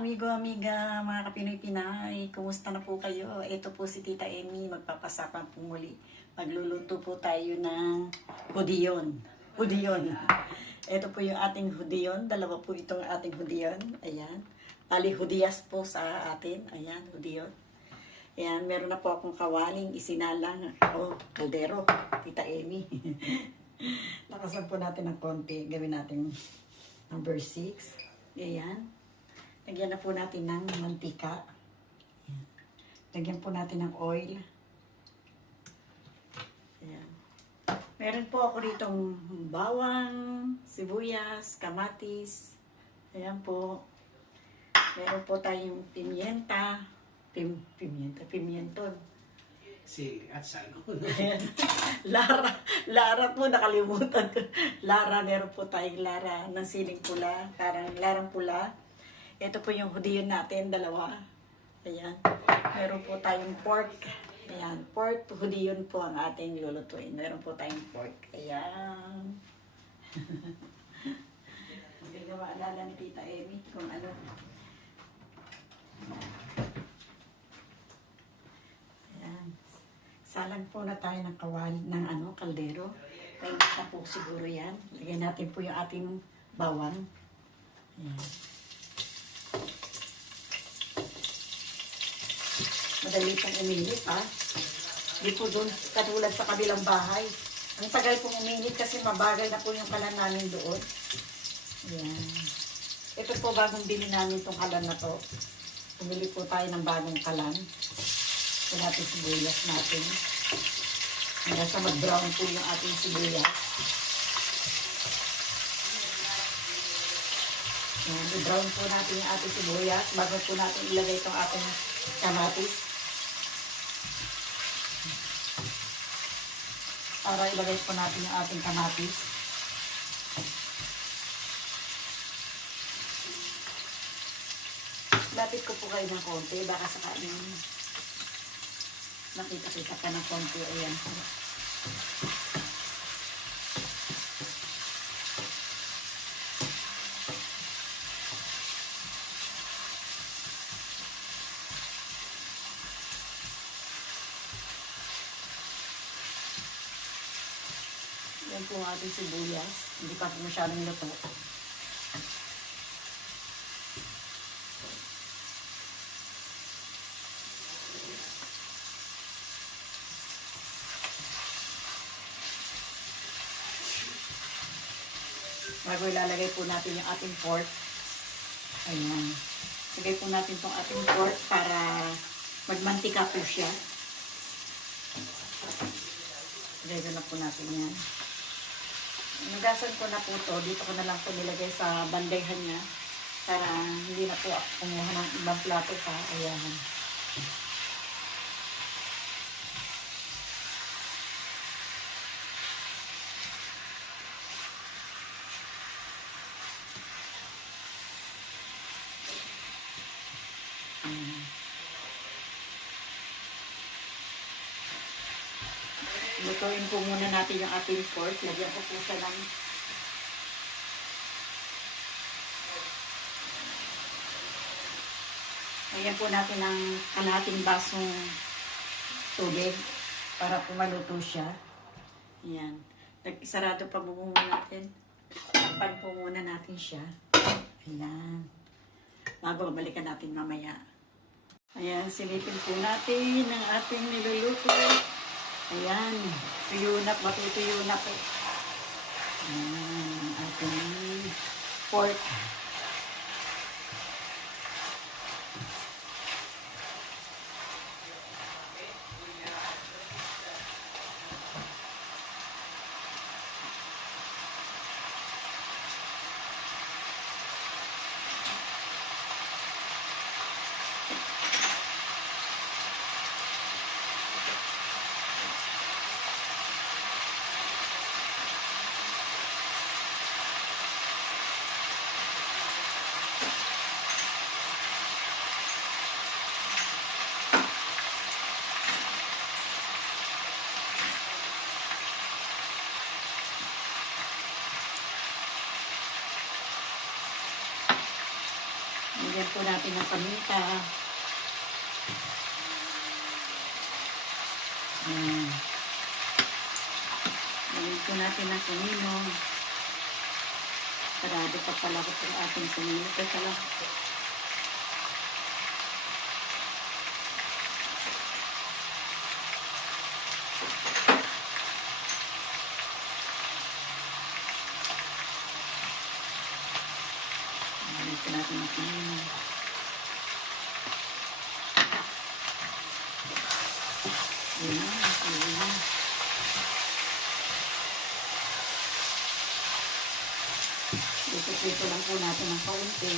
amigo, amiga, mga kapinoy-pinay, kumusta na po kayo? Ito po si Tita Emmy, magpapasapang po muli. Magluluto po tayo ng hudiyon. Hudiyon. Ito po yung ating hudiyon, dalawa po itong ating hudiyon. Ayan. Pali hudiyas po sa atin. Ayan, hudiyon. Ayan, meron na po akong kawaling isinalang. Kaldero, Tita Emmy. Lakasan po natin ng konti. Gawin natin number 6. Ayan. Lagyan na po natin ng mantika. Ayan. Lagyan po natin ng oil. Ayan. Meron po ako ditong bawang, sibuyas, kamatis. Ayan po. Meron po tayong pimienta. Pimienton. Sili at sano. Lara po, nakalimutan ko. Lara, meron po tayong lara ng siling pula. Parang larang pula. Ito po yung hudiyon natin, dalawa. Ayan. Meron po tayong pork. Ayan. Pork hudiyon po ang ating lulutuin. Meron po tayong pork. Ayan. Hindi na maalala ni Tita Emmy kung ano. Ayan. Salang po na tayo ng kawali ng kaldero. Mainit na po siguro yan. Lagyan natin po yung ating bawang. Ayan. Madali pong uminit, ha? Di po doon katulad sa kabilang bahay. Ang tagal pong uminit kasi mabagal na po yung kalan namin doon. Ayan. Ito po bagong bili namin itong kalan na to. Pumili po tayo ng bagong kalan. Ito natin sibuyas natin. Hanggang sa mag-brown po yung ating sibuyas. Ayan, i-brown po natin yung ating sibuyas bago po natin ilagay itong ating kamatis. Para ilagay po natin yung ating kamatis. Lapit ko po kayo ng konti. Baka sakaling nakita-kita ka ng konti. Ayan. Yan po ang ating sibuyas. Hindi pa po masyadong luto. Bago ilalagay po natin yung ating pork. Ayan. Lagay po natin itong ating pork para magmantika po siya. Lagay na po natin yan. Nagasan ko na po ito. Dito ko na lang po nilagay sa bandehan niya. Para hindi na po kumuha ng ibang plato pa. Ayan. Lutuin po muna natin yung ating pork. Lagyan ko po siya ng lagyan po natin ng kalahating basong tubig para po maluto siya. Ayan. Sarado pa po muna natin. Takpan po muna natin siya. Ayan. Bago balikan natin mamaya. Ayan. Silipin po natin ang ating niluluto. Ayan, tuyo na, matutuyo na po. Ayan, ating pork. Lagyan po natin ng paminta. Ayan. Lagyan po natin ng kumino. Sarado pa pala ko itong ating kumino. Teka lang. Lagyan po natin ng kumino. Ayan. Ayan. Dito lang po natin ng kaunti.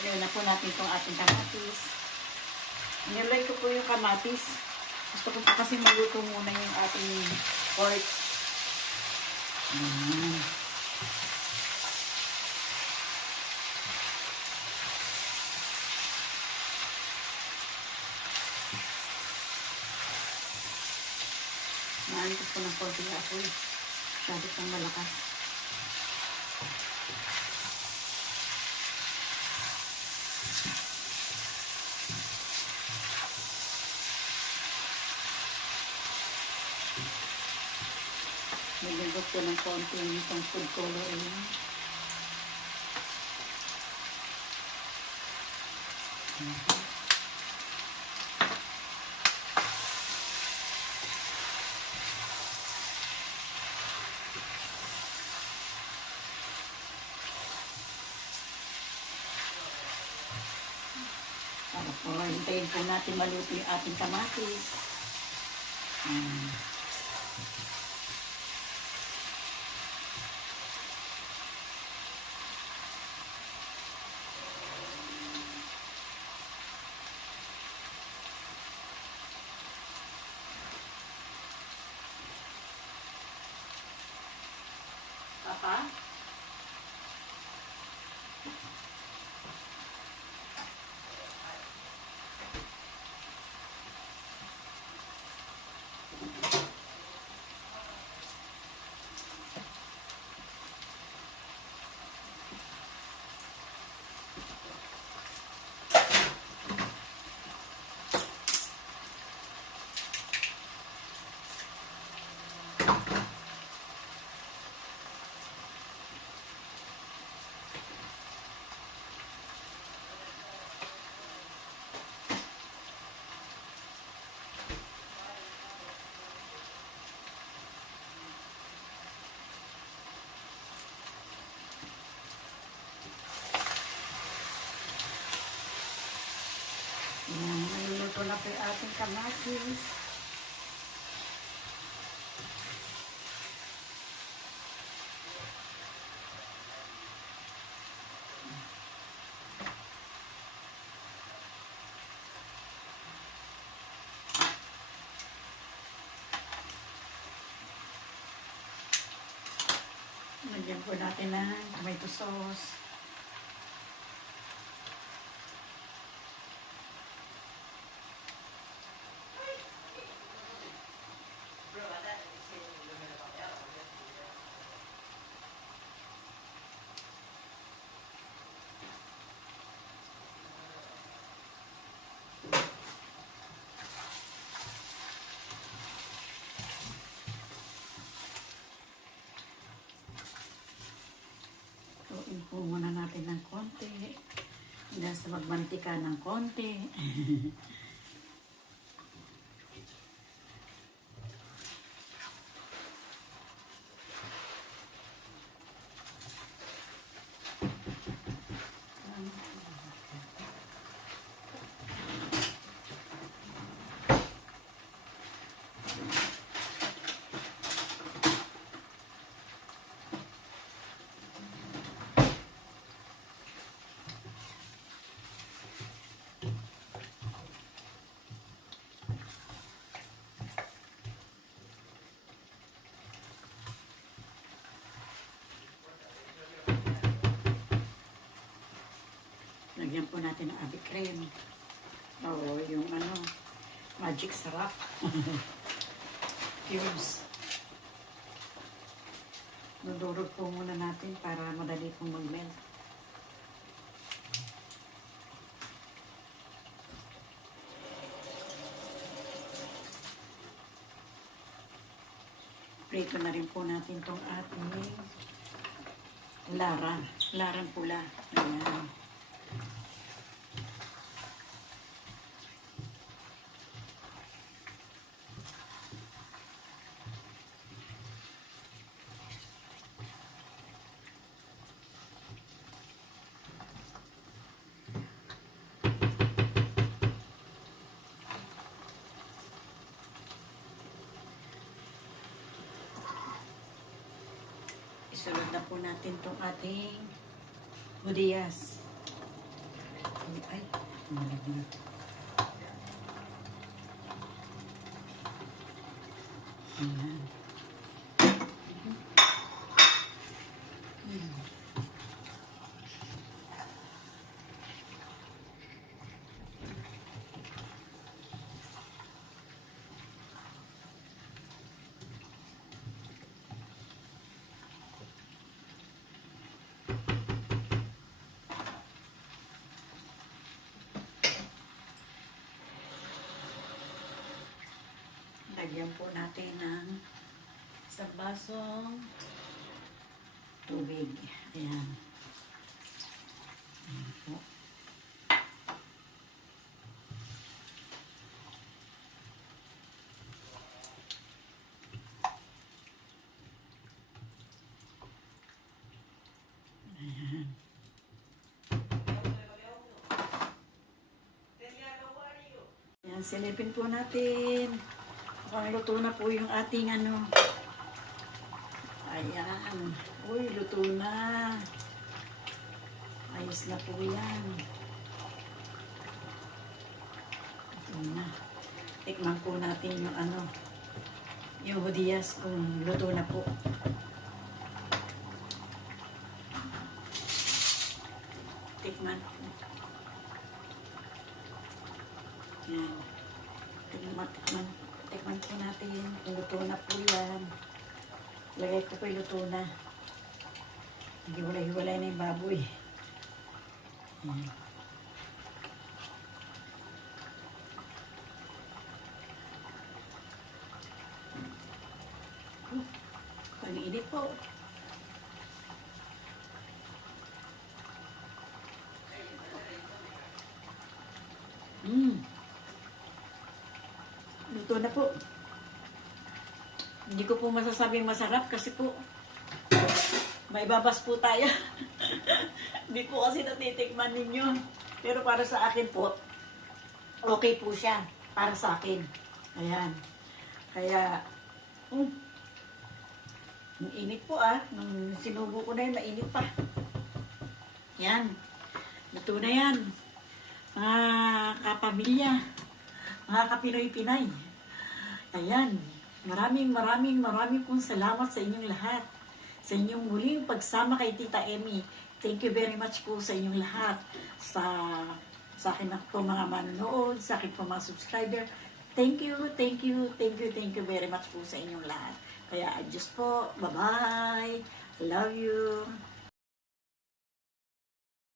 Ayan na po natin itong ating kamatis. Nilagay ko po yung kamatis. Gusto ko po kasi maluto muna yung ating pork. Ayan. Naalikot ko ng konti na ako eh. Masyado pang malakas. Nilagot ko ng konti nitong food color yun. Tapos po, hintayin po natin maluto yung ating kamatis. Papa? Ayan, naluluto na po yung ating kamatis. Lagyan po natin ng tomato sauce. Lutuin po muna natin ng konti. Hanggang sa magmantika ng konti. Lagyan po natin ng abi cream. O yung ano, magic sarap. Cubes. Dudurog po muna natin para madali pong mag-melt. Prito na rin po natin itong ating larang pula. Ayan. Isunod na po natin itong ating budiyas. Ay, malaglag. Ayan. Lagyan po natin ng isang basong tubig. Ayan. Ayan po. Ayan. Ayan, silipin po natin. Mukhang luto na po yung ating ano. Ayan. Uy, luto na. Ayos na po yan. Luto na. Tikman po natin yung ano. Yung budiyas kung luto na po. Tikman po. Ayan. Tikman po natin kung luto na po yan. Lagay ko po yung luto na. Hiwalay-hiwalay na yung baboy. Ayan. Pag-init po. Luto na po. Hindi ko po masasabing masarap kasi po may babas po tayo. Hindi po kasi natitikman ninyo. Pero para sa akin po, okay po siya. Para sa akin. Ayan. Kaya, ang init po nung sinubo ko na yun, mainit pa. Yan. Luto na yan. Mga kapamilya. Mga kapinoy-pinay. Ayan. Maraming pong salamat sa inyong lahat. Sa inyong muling pagsama kay Tita Emmy. Thank you very much po sa inyong lahat. Sa akin po mga manonood, sa akin po mga subscriber. Thank you very much po sa inyong lahat. Kaya, adios po. Bye-bye. Love you.